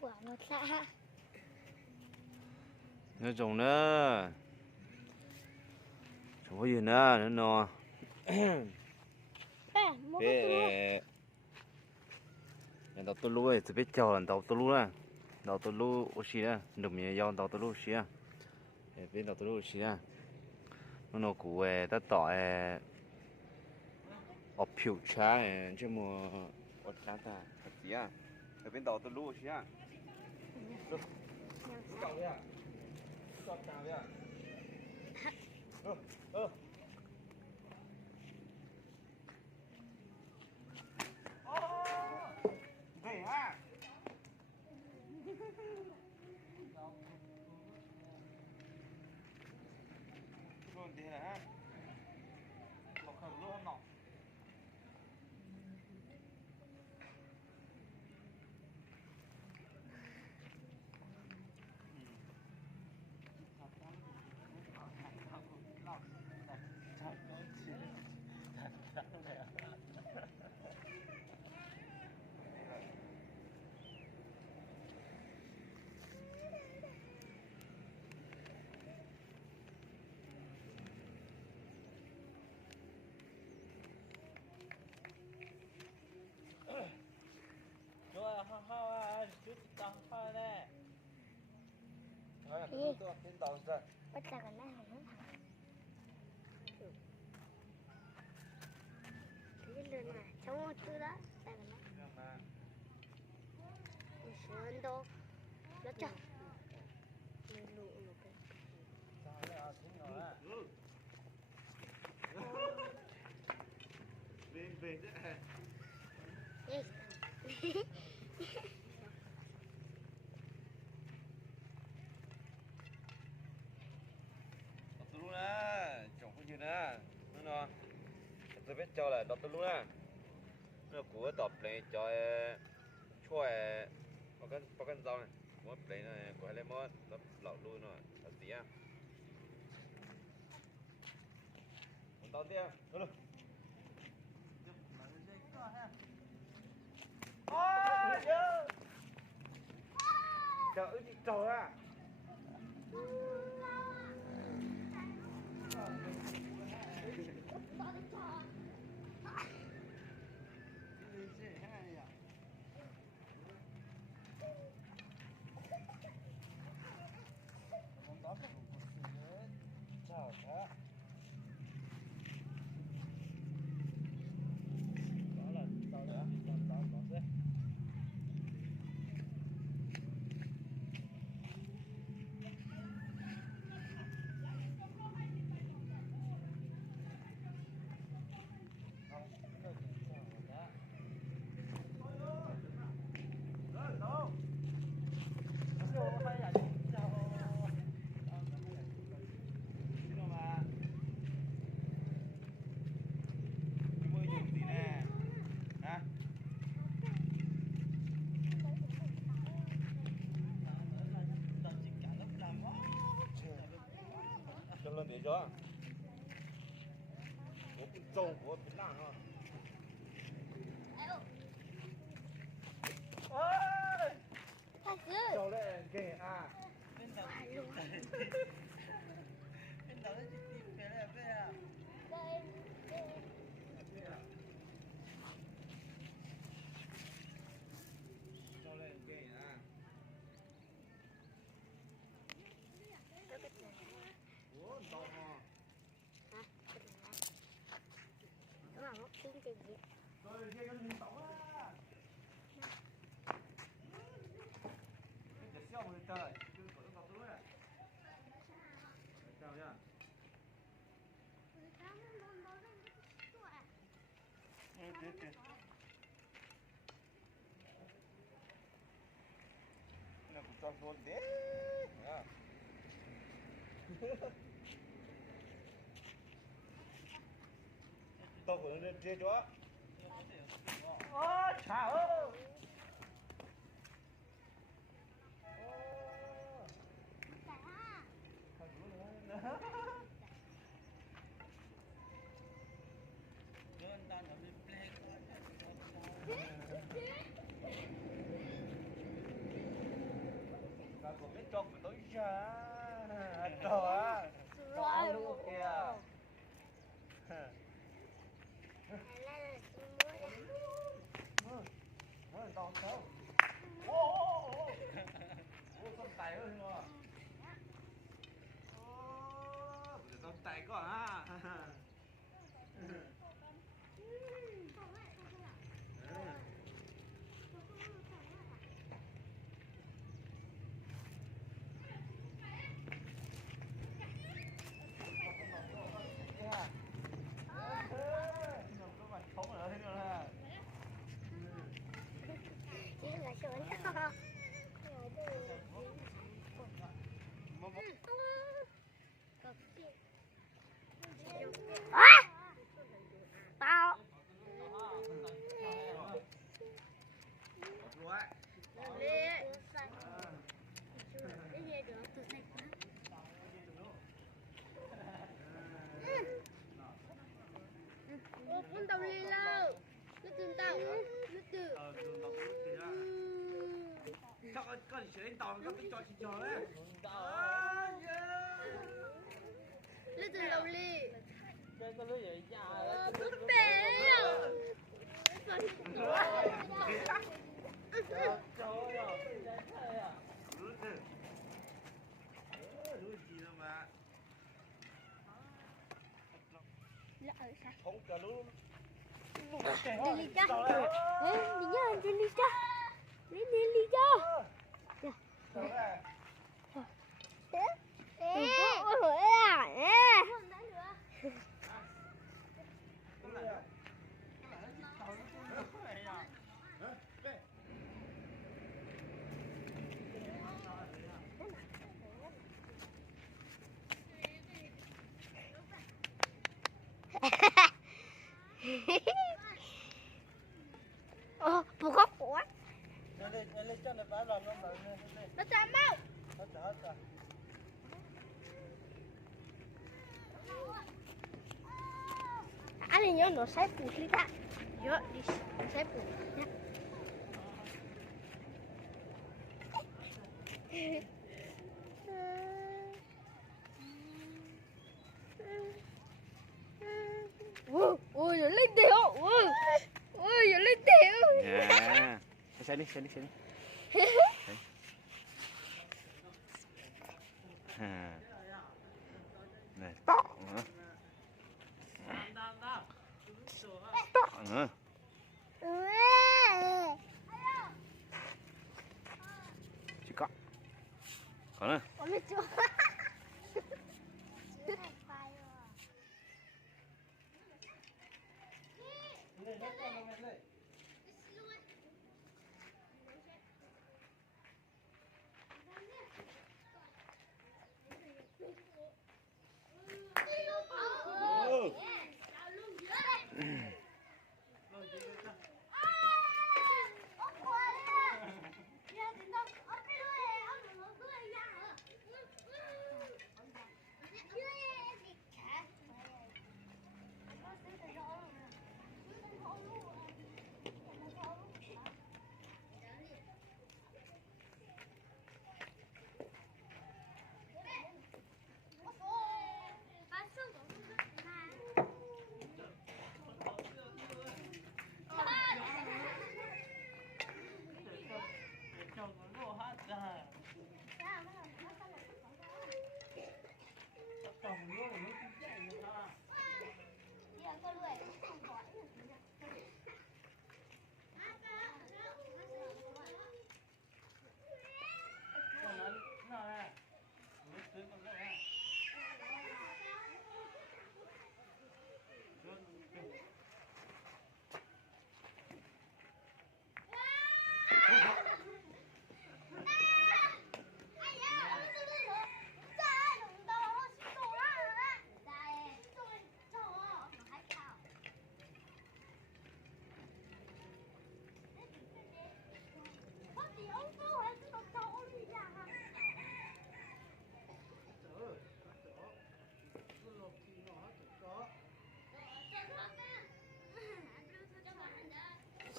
quả nó xa. Nó trồng nữa. Trồng cái gì nữa nó. Bé đào tôi lúa thì biết chờ đào tôi lúa á. Đào tôi lúa ô xí á, đừngมียาวđào tôi lúa xí á. Bé đào tôi lúa xí á. Nó cũ ta tỏ ở phiêu trá chứ mà ở trá ta thật gì á. Bé đào tôi lúa xí á. Lúc đào đi à. Đào trà đi à. Về ha. Luôn đi ha. Một khẩu luôn nọ. Rồi ha chút tao ha nè. Rồi tôi tin tao rồi. Bắt ra cái này không thằng. Cái lươn này trong một thứ đó, đây là nó. Sườn đâu, nó chọc. Mình lụ một cái. Sao đấy cũng nhỏ á. Về đấy. Tôi luôn á, trồng cái gì nữa, nó tôi biết cho là đọt tôi luôn á, nó của đọt này cho chua bao cái rau này, của này này của lemon, nó lẩu luôn rồi, thật gì á, một tao tiếp, luôn. Ôi trời, trời đi trời à. Chào cả. Đó là tao đã tao sẽ. Cho lên để cho. Bố bị trâu, bố bị lạng không? Ôi! Trâu lên kìa à. Bên đầu nó chỉ tìm phía này về à? Đây. Trâu lên kìa à. Ủa, trâu hả? Hả? Nó là ngốc tiếng gì vậy? Rồi, kia con hình tóc á. Để xeo một trời, cứ có nó tóc à. Chào nhá. Thế. Nó cũng cho luôn đấy. À. Tao vừa lên trên chỗ. Ôi chào ơi. cho của tôi ra đó đó luôn kìa to xấu ô con tay ơi mà con tay có hả tao con tàu đi đâu nó từng tàu nó từ con sẽ lên tàu con biết cho chị trò đấy nó từ tàu đi Chơi con lưới vậy cha bút bể trời ơi không cả luôn đi đi cha đi nhá đi cha đi cha bù khóc của nó chạm mau anh ấy nhớ nó sai phụ đi ta nhớ đi sai phụ nhá ôi giờ lên tiểu ôi giờ lên tiểu xe đi này tỏ nữa tỏ nữa chỉ có nữa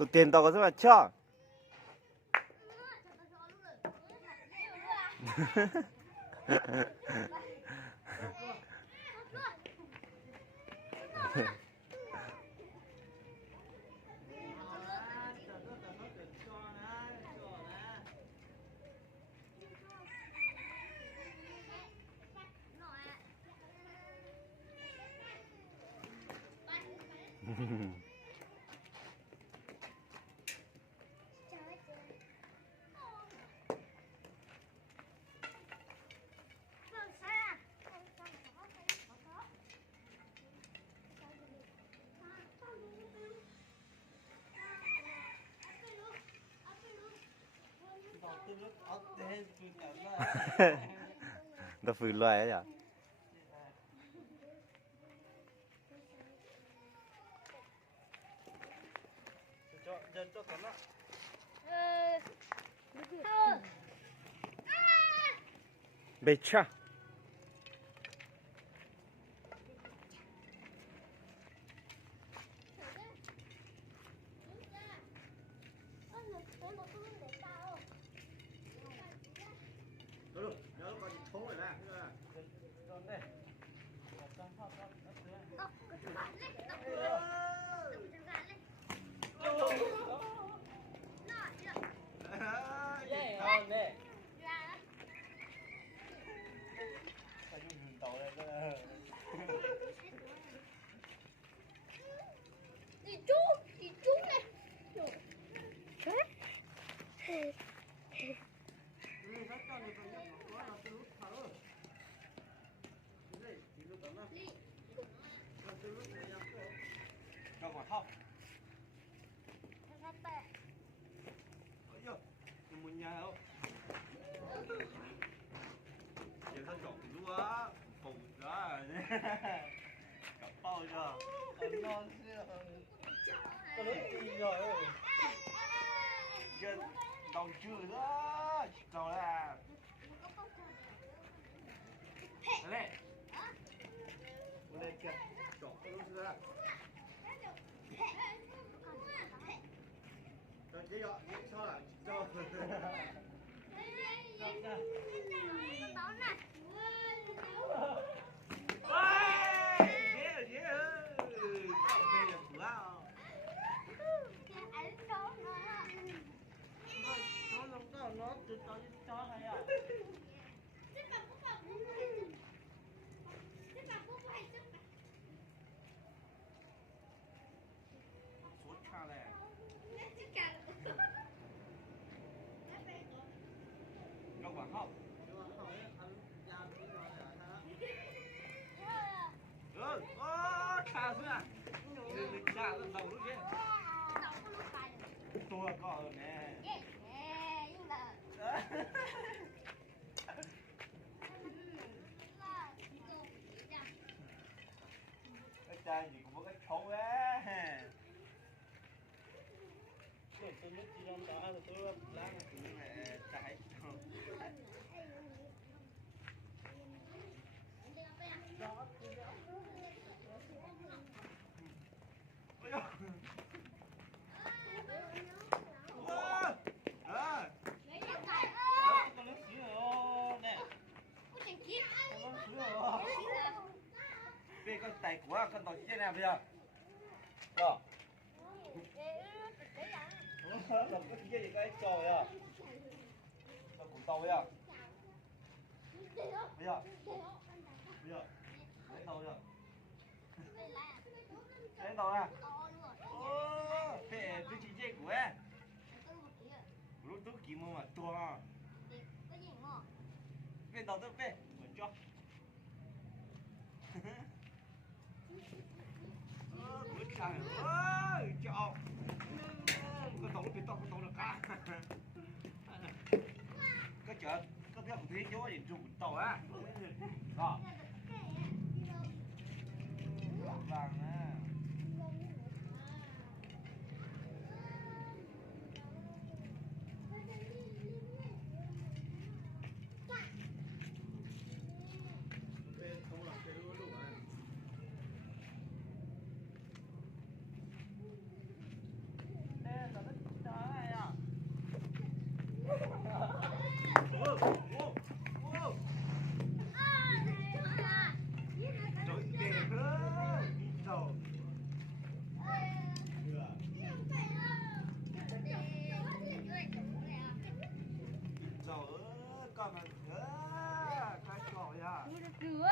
số tiền tao có rất là chưa nó phừ loài ấy à? cho tao nó Bê cha. Được, nhớ còn thốn rồi nè. rồi đây dễ hơn đấy phải dùng đường tàu đây đi chú này cho quả thóc. Ôi giời, muốn nhà không? Giờ tao chọn lúa bùng đó. Cặp bao chưa? non chưa có lúc gì rồi Giờ đầu chưa đó. Rồi là. Đây. Đây kìa. Chọn cái lúa ra. Rồi chị ạ, sao là cho. nó từ tao cho hay à Số cha này. Cho quả thóc. Cha xuống à? Mình cha lên đầu luôn chứ. Tôi có rồi nè. Cái cha gì cũng có cái xấu á. tôi nước chỉ trong đó rồi tôi lá Mẹ trái. Ôi giời. có nước xíu rồi nè có nước xíu rồi Về con tay của con tàu trên này bây giờ. Rồi. Làm cái gì cái trò à? Nó cũng tàu à? Bây giờ. Bây giờ. Lấy tàu rồi. Lấy tàu à? Ô, về cái chị dê của em. Lúc tôi kiếm mà to. Về tàu tôi về, mở cho. Bước sang ơi, chọn. Con tàu nó bị to, con tàu nó cá. Cái chợ, có cái thế chỗ gì dùng tàu á. Đó. Vàng á. đây là nước cho hay à Whoa, whoa. 干嘛？该搞呀！ Tôi được rửa.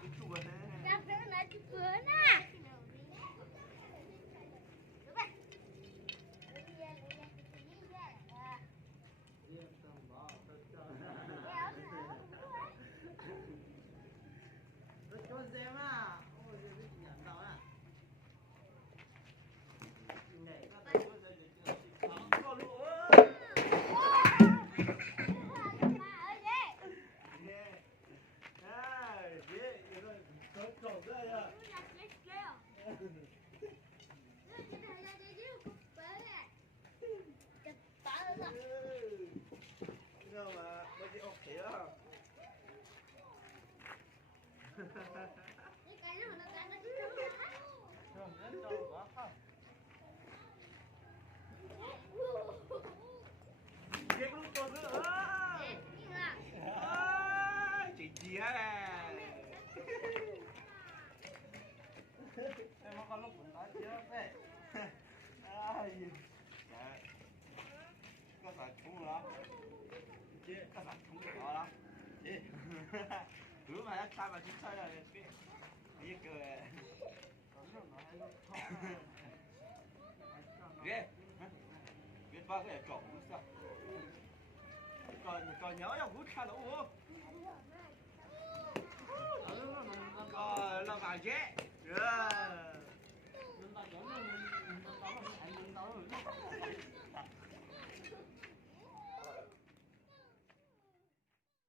你住个谁？ Ra tới là chụp cửa nè. Nó cho xem à? Ôi giời, cái nhận đâu à? Này, nó phải có gì có lũ. Em có lúc mình nói trước đấy. Có phải thú đó. Chứ có phải thú đó đó. Chứ. Cứ mà nó sai mà chính sai rồi. Biết cười. Ghê. Biết bao cái trộm cũng sao. Còn nhớ nhau hút khá lỗ không? Còn là bà dễ. Yeah.